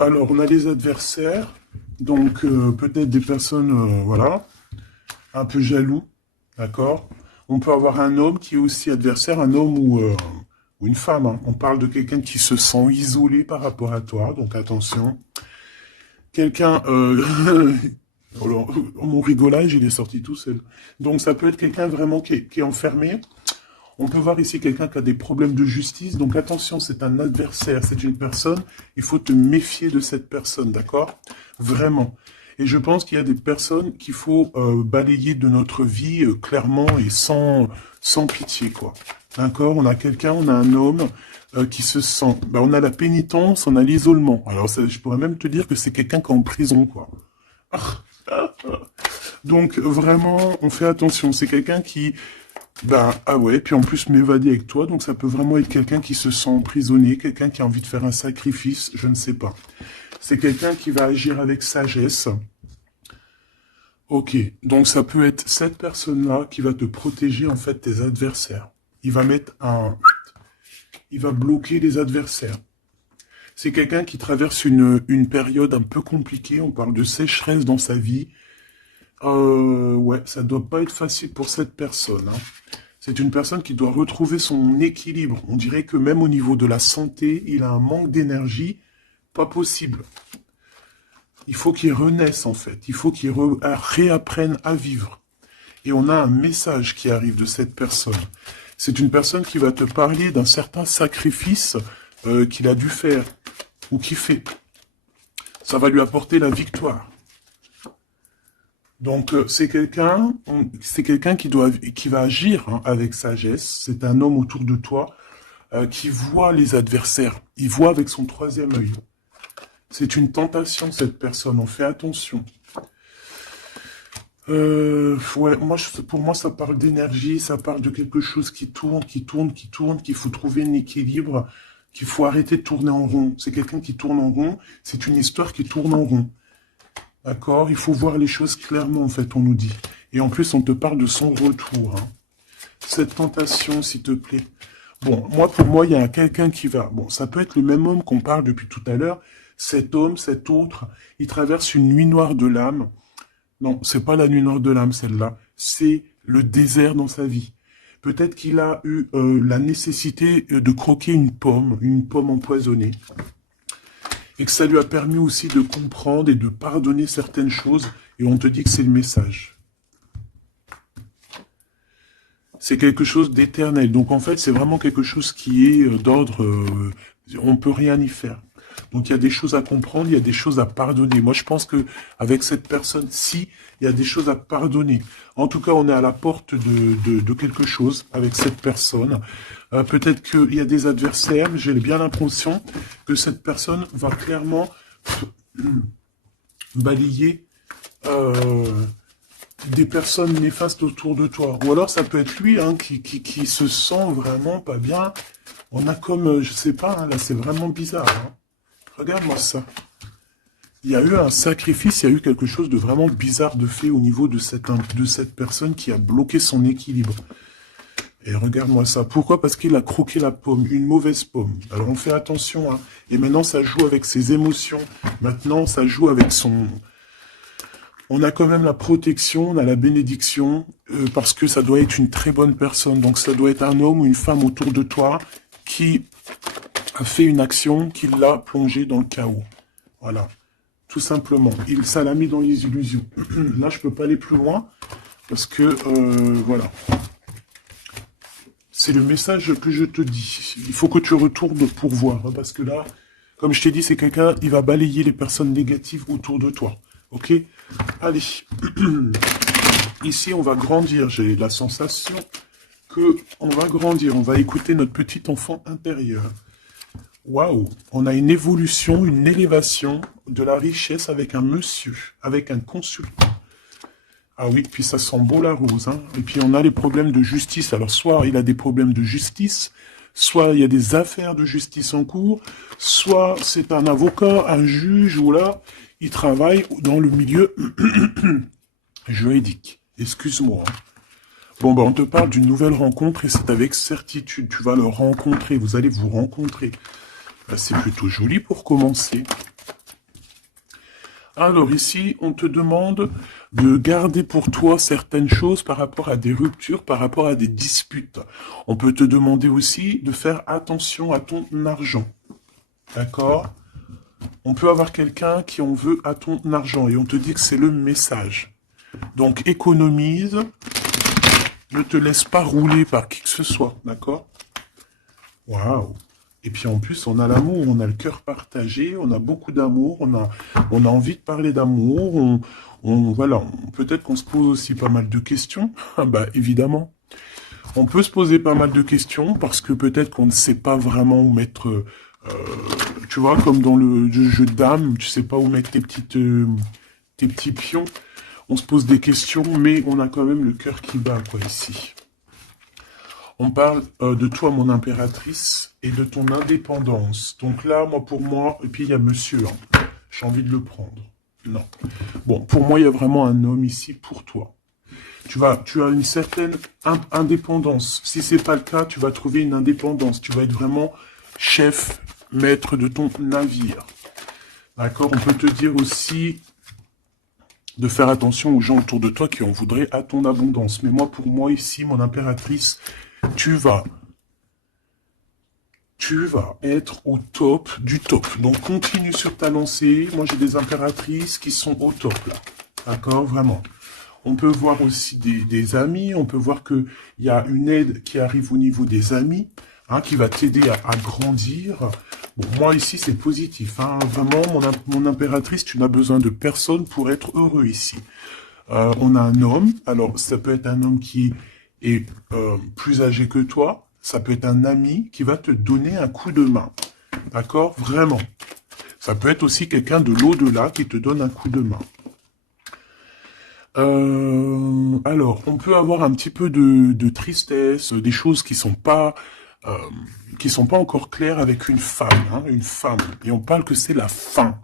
Alors, on a les adversaires, donc peut-être des personnes, voilà, un peu jaloux, d'accord? On peut avoir un homme qui est aussi adversaire, un homme ou une femme, hein. On parle de quelqu'un qui se sent isolé par rapport à toi, donc attention. Quelqu'un, alors, mon rigolage, il est sorti tout seul. Donc ça peut être quelqu'un vraiment qui est enfermé. On peut voir ici quelqu'un qui a des problèmes de justice. Donc attention, c'est un adversaire, c'est une personne. Il faut te méfier de cette personne, d'accord? Vraiment. Et je pense qu'il y a des personnes qu'il faut balayer de notre vie clairement et sans pitié, quoi. D'accord? On a quelqu'un, on a un homme qui se sent... Ben, on a la pénitence, on a l'isolement. Alors ça, je pourrais même te dire que c'est quelqu'un qui est en prison, quoi. Donc vraiment, on fait attention. C'est quelqu'un qui... Ben, ah ouais, puis en plus m'évader avec toi, donc ça peut vraiment être quelqu'un qui se sent emprisonné, quelqu'un qui a envie de faire un sacrifice, je ne sais pas. C'est quelqu'un qui va agir avec sagesse. Ok, donc ça peut être cette personne-là qui va te protéger en fait tes adversaires. Il va mettre un... Il va bloquer les adversaires. C'est quelqu'un qui traverse une période un peu compliquée, on parle de sécheresse dans sa vie. Ouais, ça doit pas être facile pour cette personne, hein. C'est une personne qui doit retrouver son équilibre. On dirait que même au niveau de la santé, il a un manque d'énergie, pas possible. Il faut qu'il renaisse en fait, il faut qu'il réapprenne à vivre. Et on a un message qui arrive de cette personne. C'est une personne qui va te parler d'un certain sacrifice qu'il a dû faire ou qu'il fait. Ça va lui apporter la victoire. Donc c'est quelqu'un qui va agir hein, avec sagesse. C'est un homme autour de toi qui voit les adversaires. Il voit avec son troisième œil. C'est une tentation cette personne. On fait attention. Ouais, pour moi ça parle d'énergie, ça parle de quelque chose qui tourne, qu'il faut trouver un équilibre, qu'il faut arrêter de tourner en rond. C'est quelqu'un qui tourne en rond. C'est une histoire qui tourne en rond. D'accord? Il faut voir les choses clairement, en fait, on nous dit. Et en plus, on te parle de son retour. Hein. Cette tentation, s'il te plaît. Bon, pour moi, il y a quelqu'un qui va... Bon, ça peut être le même homme qu'on parle depuis tout à l'heure. Cet homme, cet autre, il traverse une nuit noire de l'âme. Non, c'est pas la nuit noire de l'âme, celle-là. C'est le désert dans sa vie. Peut-être qu'il a eu la nécessité de croquer une pomme empoisonnée. Et que ça lui a permis aussi de comprendre et de pardonner certaines choses. Et on te dit que c'est le message. C'est quelque chose d'éternel. Donc en fait, c'est vraiment quelque chose qui est d'ordre... on peut rien y faire. Donc il y a des choses à comprendre, il y a des choses à pardonner. Moi, je pense que avec cette personne-ci, il y a des choses à pardonner. En tout cas, on est à la porte de quelque chose avec cette personne. Peut-être qu'il y a des adversaires, mais j'ai bien l'impression que cette personne va clairement balayer des personnes néfastes autour de toi. Ou alors ça peut être lui hein, qui se sent vraiment pas bien. On a comme, je sais pas, hein, là c'est vraiment bizarre. Hein. Regarde-moi ça. Il y a eu un sacrifice, il y a eu quelque chose de vraiment bizarre de fait au niveau de cette personne qui a bloqué son équilibre. Et regarde-moi ça. Pourquoi? Parce qu'il a croqué la pomme, une mauvaise pomme. Alors on fait attention. Hein. Et maintenant ça joue avec ses émotions. Maintenant ça joue avec son... On a quand même la protection, on a la bénédiction, parce que ça doit être une très bonne personne. Donc ça doit être un homme ou une femme autour de toi qui a fait une action qui l'a plongé dans le chaos. Voilà, tout simplement. Ça l'a mis dans les illusions. Là, je peux pas aller plus loin, parce que, voilà. C'est le message que je te dis. Il faut que tu retournes pour voir, hein, parce que là, comme je t'ai dit, c'est quelqu'un, il va balayer les personnes négatives autour de toi. Ok? Allez. Ici, on va grandir. J'ai la sensation que on va grandir. On va écouter notre petit enfant intérieur. Waouh! On a une évolution, une élévation de la richesse avec un monsieur, avec un consultant. Ah oui, puis ça sent beau la rose. Hein. Et puis on a les problèmes de justice. Alors soit il a des problèmes de justice, soit il y a des affaires de justice en cours, soit c'est un avocat, un juge, ou là, il travaille dans le milieu juridique. Excuse-moi. Hein. Bon, ben, on te parle d'une nouvelle rencontre et c'est avec certitude. Tu vas le rencontrer, vous allez vous rencontrer. Ben, c'est plutôt joli pour commencer. Alors ici, on te demande de garder pour toi certaines choses par rapport à des ruptures, par rapport à des disputes. On peut te demander aussi de faire attention à ton argent. D'accord? On peut avoir quelqu'un qui en veut à ton argent et on te dit que c'est le message. Donc économise, ne te laisse pas rouler par qui que ce soit, d'accord? Waouh! Et puis en plus, on a l'amour, on a le cœur partagé, on a beaucoup d'amour, on a envie de parler d'amour, voilà, peut-être qu'on se pose aussi pas mal de questions, bah évidemment. On peut se poser pas mal de questions parce que peut-être qu'on ne sait pas vraiment où mettre, tu vois, comme dans le jeu de dames, tu sais pas où mettre tes petits pions. On se pose des questions, mais on a quand même le cœur qui bat, quoi, ici. On parle de toi, mon impératrice, et de ton indépendance. Donc là, pour moi, et puis il y a monsieur, hein. J'ai envie de le prendre. Non. Bon, pour moi, il y a vraiment un homme ici pour toi. Tu as une certaine indépendance. Si c'est pas le cas, tu vas trouver une indépendance. Tu vas être vraiment chef, maître de ton navire. D'accord? On peut te dire aussi de faire attention aux gens autour de toi qui en voudraient à ton abondance. Mais moi, pour moi, ici, mon impératrice, tu vas être au top du top. Donc, continue sur ta lancée. Moi, j'ai des impératrices qui sont au top, là. D'accord? Vraiment. On peut voir aussi des amis. On peut voir qu'il y a une aide qui arrive au niveau des amis, hein, qui va t'aider à grandir. Bon, moi, ici, c'est positif. Hein. Vraiment, mon impératrice, tu n'as besoin de personne pour être heureux ici. On a un homme. Alors, ça peut être un homme qui est plus âgé que toi. Ça peut être un ami qui va te donner un coup de main. D'accord? Vraiment. Ça peut être aussi quelqu'un de l'au-delà qui te donne un coup de main. Alors, on peut avoir un petit peu de tristesse, des choses qui sont pas encore claires avec une femme. Hein, une femme. Et on parle que c'est la fin.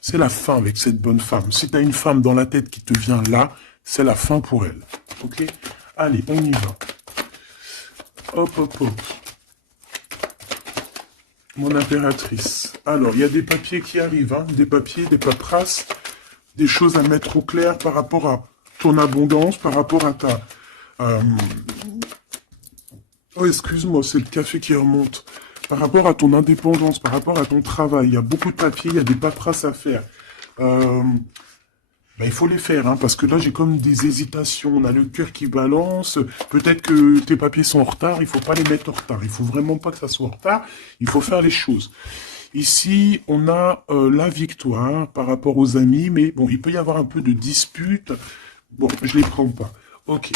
C'est la fin avec cette bonne femme. Si tu as une femme dans la tête qui te vient là, c'est la fin pour elle. Ok? Allez, on y va. Hop, hop, hop. Mon impératrice. Alors, il y a des papiers qui arrivent, hein, des papiers, des paperasses, des choses à mettre au clair par rapport à ton abondance, par rapport à ta... Oh, excuse-moi, c'est le café qui remonte. Par rapport à ton indépendance, par rapport à ton travail, il y a beaucoup de papiers, il y a des paperasses à faire. Ben, il faut les faire, hein, parce que là, j'ai comme des hésitations. On a le cœur qui balance. Peut-être que tes papiers sont en retard. Il faut pas les mettre en retard. Il faut vraiment pas que ça soit en retard. Il faut faire les choses. Ici, on a la victoire par rapport aux amis. Mais bon, il peut y avoir un peu de dispute. Bon, je les prends pas. Ok.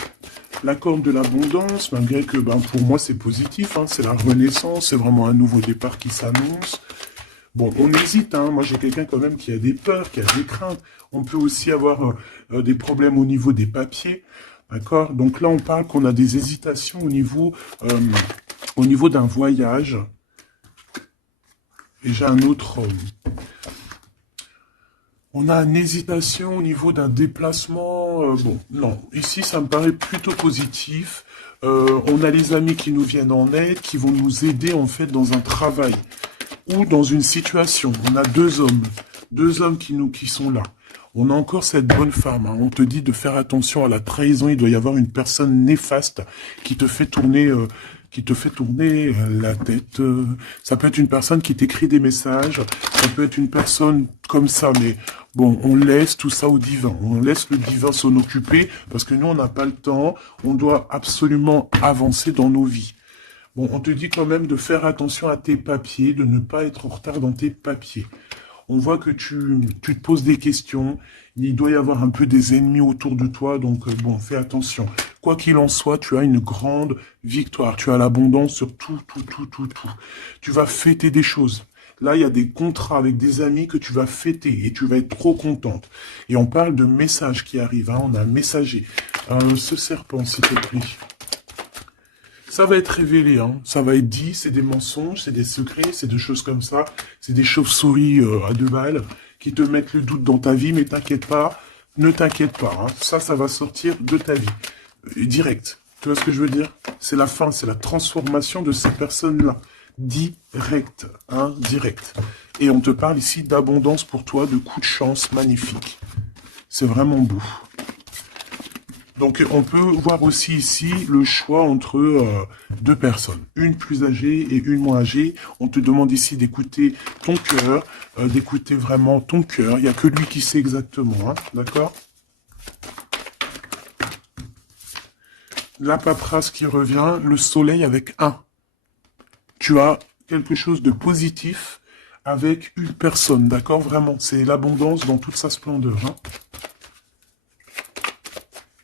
La corde de l'abondance, malgré que ben, pour moi, c'est positif. Hein, c'est la renaissance. C'est vraiment un nouveau départ qui s'annonce. Bon, on hésite, hein. Moi, j'ai quelqu'un quand même qui a des peurs, qui a des craintes. On peut aussi avoir des problèmes au niveau des papiers, d'accord? Donc là, on parle qu'on a des hésitations au niveau d'un voyage. Et j'ai un autre... on a une hésitation au niveau d'un déplacement. Bon, non. Ici, ça me paraît plutôt positif. On a les amis qui nous viennent en aide, qui vont nous aider, en fait, dans un travail ou dans une situation. On a deux hommes qui sont là. On a encore cette bonne femme. Hein. On te dit de faire attention à la trahison. Il doit y avoir une personne néfaste qui te fait tourner, la tête. Ça peut être une personne qui t'écrit des messages. Ça peut être une personne comme ça. Mais bon, on laisse tout ça au divin. On laisse le divin s'en occuper parce que nous, on n'a pas le temps. On doit absolument avancer dans nos vies. Bon, on te dit quand même de faire attention à tes papiers, de ne pas être en retard dans tes papiers. On voit que tu te poses des questions, il doit y avoir un peu des ennemis autour de toi, donc bon, fais attention. Quoi qu'il en soit, tu as une grande victoire, tu as l'abondance sur tout. Tu vas fêter des choses. Là, il y a des contrats avec des amis que tu vas fêter et tu vas être trop contente. Et on parle de messages qui arrivent, hein, on a un messager. Ce serpent, s'il te plaît. Ça va être révélé, hein. Ça va être dit, c'est des mensonges, c'est des secrets, c'est des choses comme ça. C'est des chauves-souris à 2 balles qui te mettent le doute dans ta vie, mais t'inquiète pas, ne t'inquiète pas. Hein. Ça va sortir de ta vie. Direct. Tu vois ce que je veux dire? C'est la fin, c'est la transformation de ces personnes-là. Direct, hein, direct. Et on te parle ici d'abondance pour toi, de coups de chance magnifiques. C'est vraiment beau. Donc, on peut voir aussi ici le choix entre deux personnes, une plus âgée et une moins âgée. On te demande ici d'écouter ton cœur, d'écouter vraiment ton cœur. Il n'y a que lui qui sait exactement, hein, d'accord? La paperasse qui revient, le soleil avec 1. Tu as quelque chose de positif avec une personne, d'accord? Vraiment, c'est l'abondance dans toute sa splendeur, hein.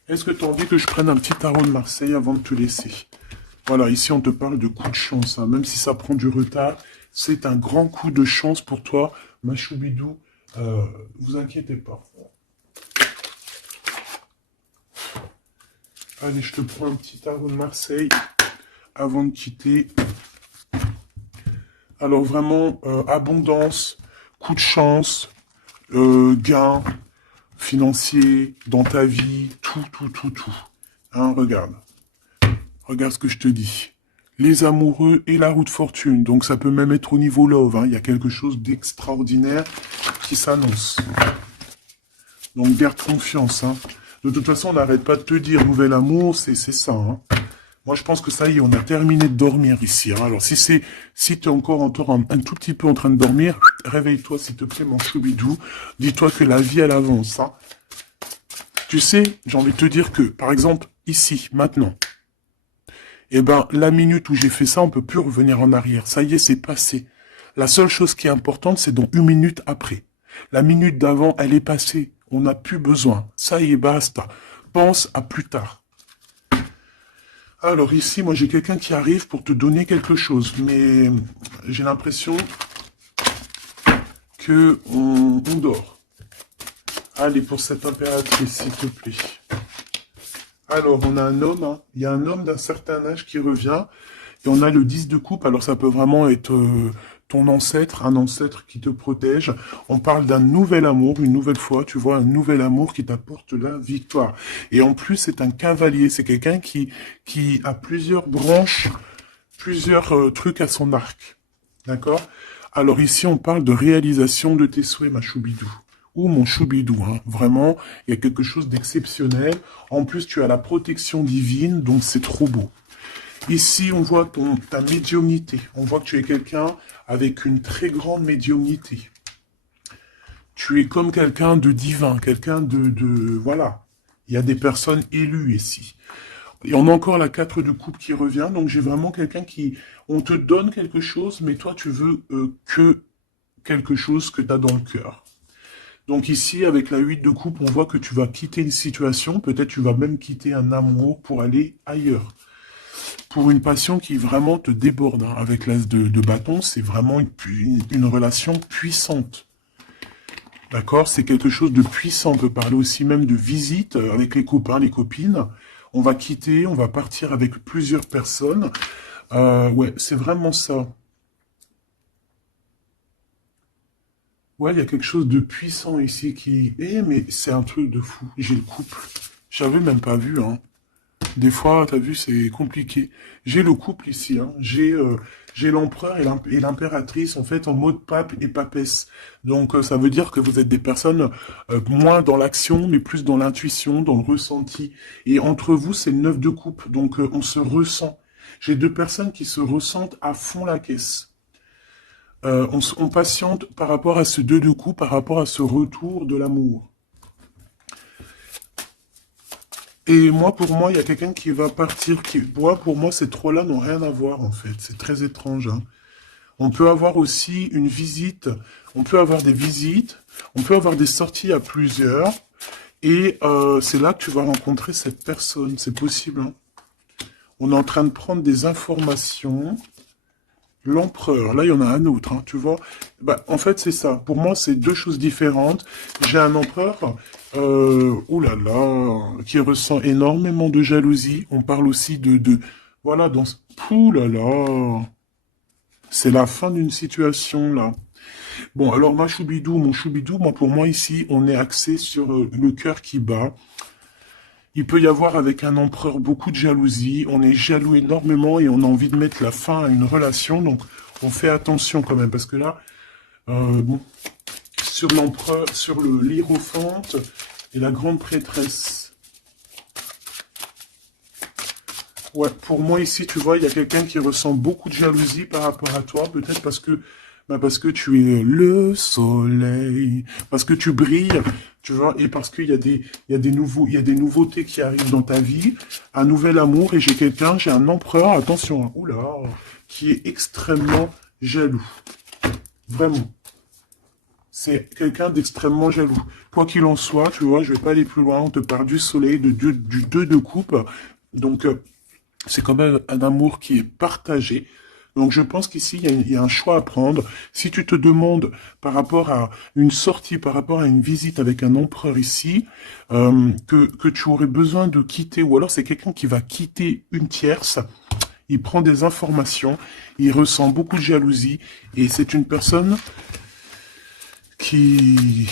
Est-ce que tu as envie que je prenne un petit tarot de Marseille avant de te laisser? Voilà, ici on te parle de coup de chance, hein. Même si ça prend du retard, c'est un grand coup de chance pour toi, ma choubidou. Vous inquiétez pas. Allez, je te prends un petit tarot de Marseille avant de quitter. Alors vraiment, abondance, coup de chance, gain financier dans ta vie, tout. Hein, regarde. Regarde ce que je te dis. Les amoureux et la roue de fortune. Donc ça peut même être au niveau love. Hein. Il y a quelque chose d'extraordinaire qui s'annonce. Donc garde confiance. Hein. De toute façon, on n'arrête pas de te dire nouvel amour, c'est ça. Hein. Moi, je pense que ça y est, on a terminé de dormir ici. Hein. Alors, si tu es encore un tout petit peu en train de dormir, réveille-toi, s'il te plaît, mon choubidou. Dis-toi que la vie, elle avance. Hein. Tu sais, j'ai envie de te dire que, par exemple, ici, maintenant, eh ben, la minute où j'ai fait ça, on peut plus revenir en arrière. Ça y est, c'est passé. La seule chose qui est importante, c'est dans 1 minute après. La minute d'avant, elle est passée. On n'a plus besoin. Ça y est, basta. Pense à plus tard. Alors ici, moi j'ai quelqu'un qui arrive pour te donner quelque chose, mais j'ai l'impression que on dort. Allez, pour cette impératrice, s'il te plaît. Alors, on a un homme, hein. Il y a un homme d'un certain âge qui revient, et on a le 10 de coupe, alors ça peut vraiment être ton ancêtre, un ancêtre qui te protège. On parle d'un nouvel amour, une nouvelle fois, tu vois, un nouvel amour qui t'apporte la victoire. Et en plus, c'est un cavalier, c'est quelqu'un qui a plusieurs branches, plusieurs trucs à son arc. D'accord? Alors ici, on parle de réalisation de tes souhaits, ma choubidou. Ou mon choubidou, hein. Vraiment, il y a quelque chose d'exceptionnel. En plus, tu as la protection divine, donc c'est trop beau. Ici, on voit ta médiumnité. On voit que tu es quelqu'un avec une très grande médiumnité. Tu es comme quelqu'un de divin, quelqu'un voilà. Il y a des personnes élues ici. Et on a encore la 4 de coupe qui revient, donc j'ai vraiment quelqu'un qui... On te donne quelque chose, mais toi, tu veux que quelque chose que tu as dans le cœur. Donc ici, avec la 8 de coupe, on voit que tu vas quitter une situation, peut-être tu vas même quitter un amour pour aller ailleurs. pour une passion qui vraiment te déborde, hein. Avec l'as de bâton, c'est vraiment une relation puissante. D'accord? C'est quelque chose de puissant. On peut parler aussi même de visite avec les copains, les copines. On va quitter, on va partir avec plusieurs personnes. Ouais, c'est vraiment ça. Ouais, il y a quelque chose de puissant ici qui... mais c'est un truc de fou. J'ai le couple. J'avais même pas vu, hein. Des fois, t'as vu, c'est compliqué. J'ai le couple ici, hein. J'ai l'empereur et l'impératrice, en fait, en mode pape et papesse. Donc, ça veut dire que vous êtes des personnes moins dans l'action, mais plus dans l'intuition, dans le ressenti. Et entre vous, c'est le 9 de coupe. Donc, on se ressent. J'ai deux personnes qui se ressentent à fond la caisse. On patiente par rapport à ce 2 de coupe, par rapport à ce retour de l'amour. Et moi, pour moi, il y a quelqu'un qui va partir. Pour moi, ces trois-là n'ont rien à voir, en fait. C'est très étrange, hein. On peut avoir aussi une visite. On peut avoir des visites. On peut avoir des sorties à plusieurs. Et c'est là que tu vas rencontrer cette personne. C'est possible, hein. On est en train de prendre des informations. L'empereur, là, il y en a un autre, hein, tu vois. Bah, en fait, c'est ça. Pour moi, c'est deux choses différentes. J'ai un empereur, oh là là, qui ressent énormément de jalousie. On parle aussi voilà, ouh là là, c'est la fin d'une situation, là. Bon, alors, mon choubidou, moi, pour moi, ici, on est axé sur le cœur qui bat. Il peut y avoir avec un empereur beaucoup de jalousie, on est jaloux énormément et on a envie de mettre la fin à une relation, donc on fait attention quand même, parce que là, bon, sur l'empereur, sur le l'hiérophante et la grande prêtresse. Ouais, pour moi ici, tu vois, il y a quelqu'un qui ressent beaucoup de jalousie par rapport à toi, peut-être parce que tu es le soleil, parce que tu brilles, tu vois, et parce qu'il y a il y a des nouveautés qui arrivent dans ta vie, un nouvel amour, et j'ai un empereur, attention, hein, oula, qui est extrêmement jaloux. Vraiment. C'est quelqu'un d'extrêmement jaloux. Quoi qu'il en soit, tu vois, je vais pas aller plus loin, on te parle du soleil, du 2 de coupe, donc c'est quand même un amour qui est partagé. Donc je pense qu'ici, il y a un choix à prendre. Si tu te demandes par rapport à une sortie, par rapport à une visite avec un empereur ici, que tu aurais besoin de quitter, ou alors c'est quelqu'un qui va quitter une tierce, il prend des informations, il ressent beaucoup de jalousie, et c'est une personne qui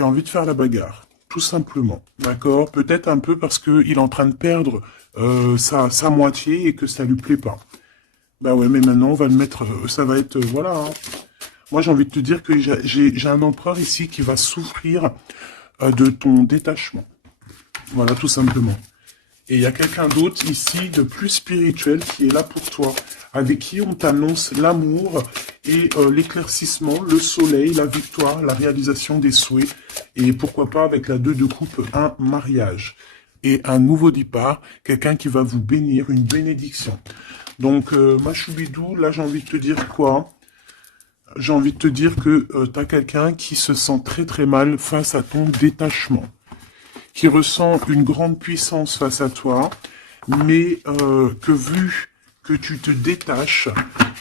a envie de faire la bagarre, tout simplement. D'accord? Peut-être un peu parce qu'il est en train de perdre sa moitié et que ça lui plaît pas. Bah ouais, mais maintenant, on va le mettre, ça va être, voilà, hein. Moi, j'ai envie de te dire que j'ai un empereur ici qui va souffrir de ton détachement. Voilà, tout simplement. Et il y a quelqu'un d'autre ici, de plus spirituel, qui est là pour toi, avec qui on t'annonce l'amour et l'éclaircissement, le soleil, la victoire, la réalisation des souhaits, et pourquoi pas avec la 2 de coupe, un mariage. Et un nouveau départ, quelqu'un qui va vous bénir, une bénédiction. Donc, ma choubidou, là, j'ai envie de te dire quoi? J'ai envie de te dire que tu as quelqu'un qui se sent très très mal face à ton détachement, qui ressent une grande puissance face à toi, mais que vu que tu te détaches,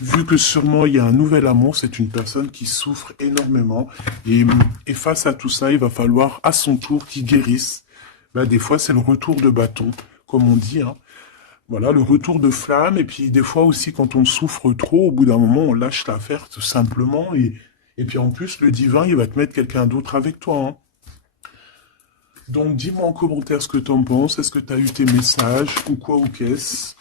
vu que sûrement il y a un nouvel amour, c'est une personne qui souffre énormément, et face à tout ça, il va falloir à son tour qu'il guérisse. Ben, des fois, c'est le retour de bâton, comme on dit, hein. Voilà, le retour de flamme, et puis des fois aussi, quand on souffre trop, au bout d'un moment, on lâche l'affaire, tout simplement, et puis en plus, le divin, il va te mettre quelqu'un d'autre avec toi, hein. Donc, dis-moi en commentaire ce que tu en penses, est-ce que tu as eu tes messages, ou quoi, ou qu'est-ce?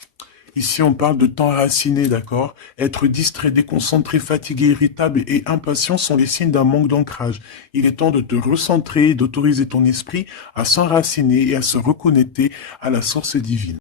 Ici, on parle de temps raciné, d'accord? Être distrait, déconcentré, fatigué, irritable et impatient sont les signes d'un manque d'ancrage. Il est temps de te recentrer, d'autoriser ton esprit à s'enraciner et à se reconnecter à la source divine.